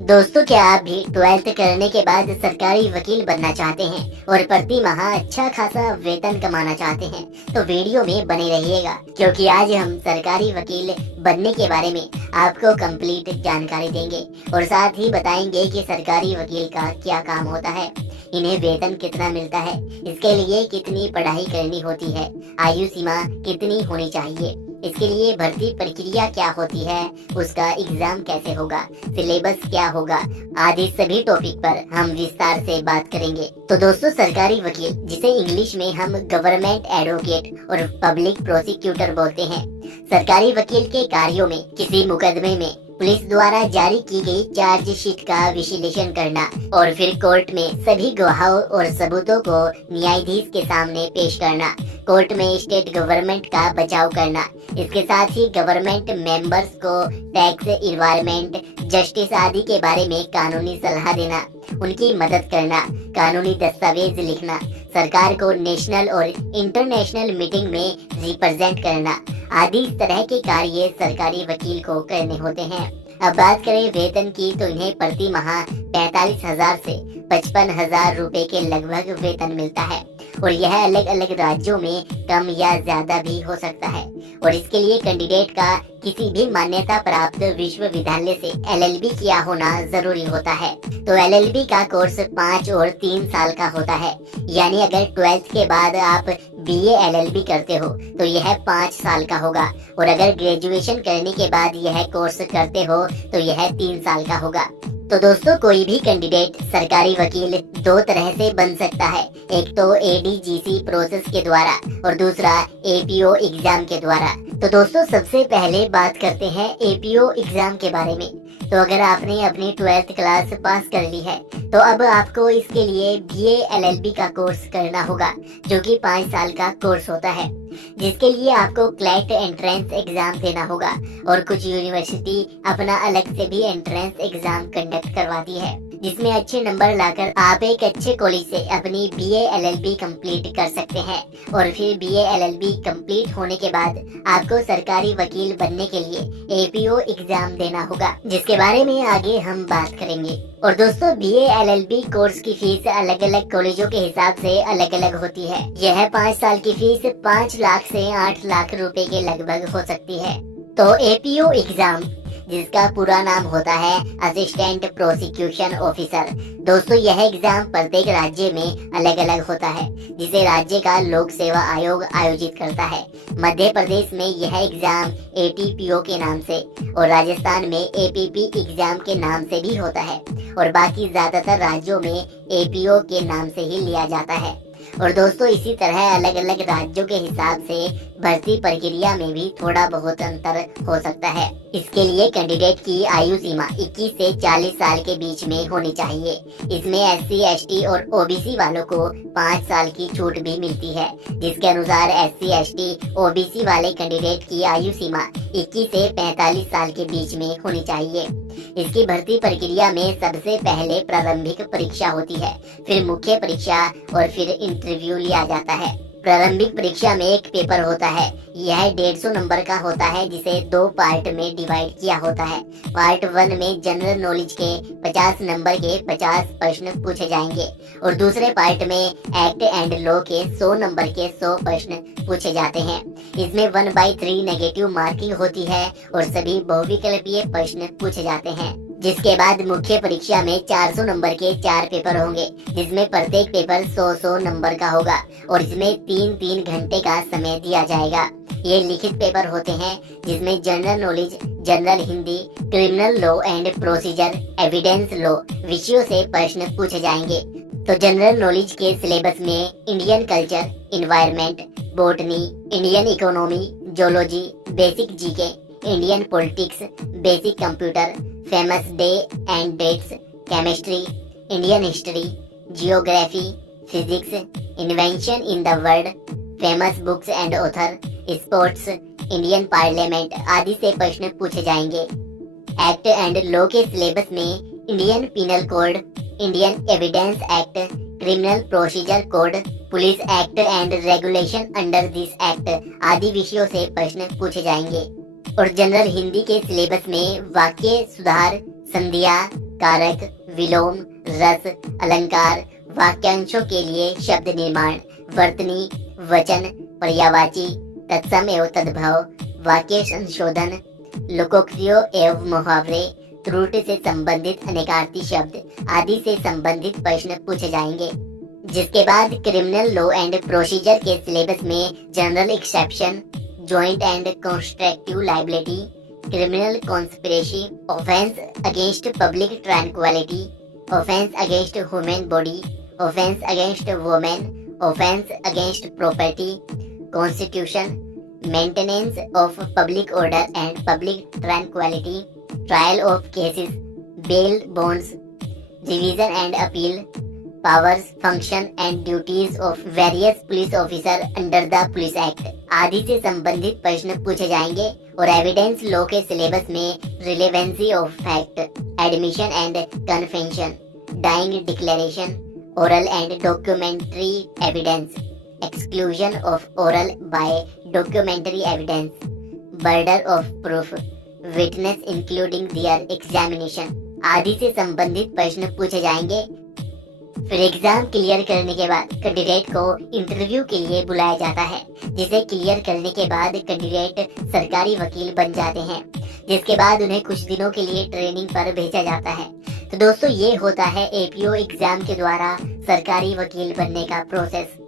दोस्तों, क्या आप भी 12th करने के बाद सरकारी वकील बनना चाहते हैं और प्रति माह अच्छा खासा वेतन कमाना चाहते हैं? तो वीडियो में बने रहिएगा, क्योंकि आज हम सरकारी वकील बनने के बारे में आपको कंप्लीट जानकारी देंगे और साथ ही बताएंगे कि सरकारी वकील का क्या काम होता है, इन्हें वेतन कितना मिलता है, इसके लिए कितनी पढ़ाई करनी होती है, आयु सीमा कितनी होनी चाहिए, इसके लिए भर्ती प्रक्रिया क्या होती है, उसका एग्जाम कैसे होगा, सिलेबस क्या होगा, आदि सभी टॉपिक पर हम विस्तार से बात करेंगे। तो दोस्तों, सरकारी वकील, जिसे इंग्लिश में हम गवर्नमेंट एडवोकेट और पब्लिक प्रोसिक्यूटर बोलते हैं, सरकारी वकील के कार्यों में किसी मुकदमे में पुलिस द्वारा जारी की गई चार्जशीट का विश्लेषण करना और फिर कोर्ट में सभी गवाहों और सबूतों को न्यायाधीश के सामने पेश करना, कोर्ट में स्टेट गवर्नमेंट का बचाव करना, इसके साथ ही गवर्नमेंट मेंबर्स को टैक्स, इन्वायरमेंट, जस्टिस आदि के बारे में कानूनी सलाह देना, उनकी मदद करना, कानूनी दस्तावेज लिखना, सरकार को नेशनल और इंटरनेशनल मीटिंग में रिप्रेजेंट करना आदि इस तरह के कार्य सरकारी वकील को करने होते हैं। अब बात करें वेतन की, तो इन्हें प्रति माह 45,000 से 55,000 रुपए के लगभग वेतन मिलता है और यह अलग अलग राज्यों में कम या ज्यादा भी हो सकता है और इसके लिए कैंडिडेट का किसी भी मान्यता प्राप्त विश्वविद्यालय से LLB किया होना जरूरी होता है। तो LLB का कोर्स 5 और 3 साल का होता है, यानी अगर 12th के बाद आप BA LLB करते हो तो यह 5 साल का होगा और अगर ग्रेजुएशन करने के बाद यह कोर्स करते हो तो यह 3 साल का होगा। तो दोस्तों, कोई भी कैंडिडेट सरकारी वकील 2 तरह से बन सकता है, एक तो ADGC प्रोसेस के द्वारा और दूसरा APO एग्जाम के द्वारा। तो दोस्तों, सबसे पहले बात करते हैं APO एग्जाम के बारे में। तो अगर आपने अपनी 12th क्लास पास कर ली है तो अब आपको इसके लिए BA LLB का कोर्स करना होगा, जो कि 5 साल का कोर्स होता है, जिसके लिए आपको क्लैट एंट्रेंस एग्जाम देना होगा और कुछ यूनिवर्सिटी अपना अलग से भी एंट्रेंस एग्जाम कंडक्ट करवाती है, जिसमें अच्छे नंबर लाकर आप एक अच्छे कॉलेज से अपनी BA LLB कंप्लीट कर सकते हैं और फिर BA LLB कंप्लीट होने के बाद आपको सरकारी वकील बनने के लिए APO एग्जाम देना होगा, जिसके बारे में आगे हम बात करेंगे। और दोस्तों, BA LLB कोर्स की फीस अलग अलग कॉलेजों के हिसाब से अलग अलग होती है। यह 5 साल की फीस 5 लाख से 8 लाख रुपए के लगभग हो सकती है। तो APO एग्जाम, जिसका पूरा नाम होता है असिस्टेंट प्रोसिक्यूशन ऑफिसर, दोस्तों यह एग्जाम प्रत्येक राज्य में अलग अलग होता है, जिसे राज्य का लोक सेवा आयोग आयोजित करता है। मध्य प्रदेश में यह एग्जाम ATPO के नाम से और राजस्थान में APP एग्जाम के नाम से भी होता है और बाकी ज्यादातर राज्यों में APO के नाम से ही लिया जाता है। और दोस्तों, इसी तरह अलग अलग राज्यों के हिसाब से भर्ती प्रक्रिया में भी थोड़ा बहुत अंतर हो सकता है। इसके लिए कैंडिडेट की आयु सीमा 21 से 40 साल के बीच में होनी चाहिए। इसमें SC, ST और OBC वालों को 5 साल की छूट भी मिलती है, जिसके अनुसार SC, ST, OBC वाले कैंडिडेट की आयु सीमा 21 से 45 साल के बीच में होनी चाहिए। इसकी भर्ती प्रक्रिया में सबसे पहले प्रारंभिक परीक्षा होती है, फिर मुख्य परीक्षा और फिर इंटरव्यू लिया जाता है। प्रारंभिक परीक्षा में एक पेपर होता है, यह 150 नंबर का होता है, जिसे 2 पार्ट में डिवाइड किया होता है। पार्ट 1 में जनरल नॉलेज के 50 नंबर के 50 प्रश्न पूछे जाएंगे और दूसरे पार्ट में एक्ट एंड लॉ के 100 नंबर के 100 प्रश्न पूछे जाते हैं। इसमें 1/3 नेगेटिव मार्किंग होती है और सभी बहुविकल्पीय प्रश्न पूछे जाते हैं। जिसके बाद मुख्य परीक्षा में 400 नंबर के 4 पेपर होंगे, जिसमें प्रत्येक पेपर 100 नंबर का होगा और इसमें 3-3 घंटे का समय दिया जाएगा। ये लिखित पेपर होते हैं, जिसमें general knowledge, general Hindi, criminal law and procedure, evidence law विषयों से प्रश्न पूछे जाएंगे। तो जनरल नॉलेज के सिलेबस में Indian culture, environment, botany, Indian economy, zoology, basic GK, Indian politics, basic computer, famous day and dates, chemistry, Indian history, geography, physics, invention in the world, famous books and author, sports, Indian parliament आदि से प्रश्न पूछे जाएंगे। Act and law के syllabus में Indian penal code, Indian evidence act, criminal procedure code, police act and regulation under this act आदि विषयों से प्रश्न पूछे जाएंगे। और जनरल हिंदी के सिलेबस में वाक्य सुधार, संधिया, कारक, विलोम, रस, अलंकार, वाक्यांशों के लिए शब्द निर्माण, वर्तनी, वचन, पर्यायवाची, तत्सम एवं तद्भव, वाक्य संशोधन, लोकोक्तियों एवं मुहावरे, त्रुटि से संबंधित अनेकार्थी शब्द आदि से संबंधित प्रश्न पूछे जाएंगे। जिसके बाद क्रिमिनल लॉ एंड प्रोसीजर के सिलेबस में general exception, joint and constructive liability, criminal conspiracy, offence against public tranquility, offence against human body, offence against women, offence against property, constitution, maintenance of public order and public tranquility, trial of cases, bail bonds, division and appeal, powers, function and duties of various police officer under the police act आदि से संबंधित प्रश्न पूछे जाएंगे। और evidence law के syllabus में relevancy of fact, admission and confession, dying declaration, oral and documentary evidence, exclusion of oral by documentary evidence, burden of proof, witness including their examination आदि से संबंधित प्रश्न पूछे जाएंगे। फिर एग्जाम क्लियर करने के बाद कैंडिडेट को इंटरव्यू के लिए बुलाया जाता है, जिसे क्लियर करने के बाद कैंडिडेट सरकारी वकील बन जाते हैं, जिसके बाद उन्हें कुछ दिनों के लिए ट्रेनिंग पर भेजा जाता है। तो दोस्तों ये होता है एपीओ एग्जाम के द्वारा सरकारी वकील बनने का प्रोसेस।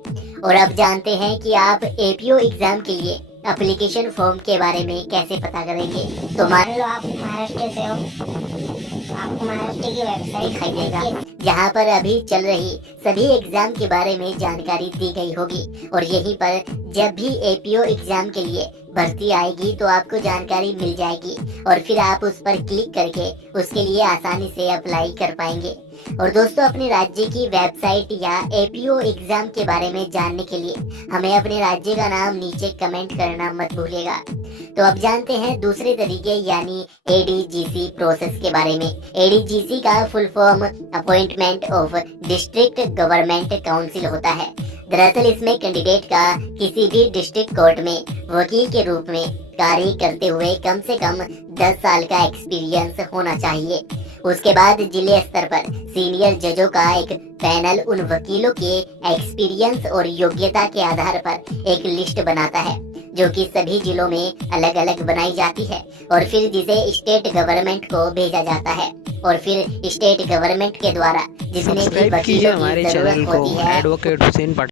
और अब जानते हैं कि आप एपीओ एग्जाम के लिए एप्लीकेशन फॉर्म के बारे में कैसे पता करेंगे। तो मान लो आप महाराष्ट्र से हो, आपको महाराष्ट्र की वेबसाइट दिखाई देगा जहाँ पर अभी चल रही सभी एग्जाम के बारे में जानकारी दी गई होगी। और यहीं पर जब भी एपीओ एग्जाम के लिए भर्ती आएगी तो आपको जानकारी मिल जाएगी और फिर आप उस पर क्लिक करके उसके लिए आसानी से अप्लाई कर पाएंगे। और दोस्तों अपने राज्य की वेबसाइट या एपीओ एग्जाम के बारे में जानने के लिए हमें अपने राज्य का नाम नीचे कमेंट करना मत भूलिएगा। तो अब जानते हैं दूसरे तरीके यानी एडीजीसी प्रोसेस के बारे में। एडीजीसी का full form appointment of district government council होता है। दरअसल इसमें कैंडिडेट का किसी भी डिस्ट्रिक्ट कोर्ट में वकील के रूप में कार्य करते हुए कम से कम 10 साल का एक्सपीरियंस होना चाहिए। उसके बाद जिले स्तर पर सीनियर जजों का एक पैनल उन वकीलों के एक्सपीरियंस और योग्यता के आधार पर एक लिस्ट बनाता है, जो कि सभी जिलों में अलग अलग बनाई जाती है और फिर जिसे स्टेट गवर्नमेंट को भेजा जाता है। और फिर स्टेट गवर्नमेंट के द्वारा जितने भी वकीलों की जरूरत होती है एडवोकेट हुसैन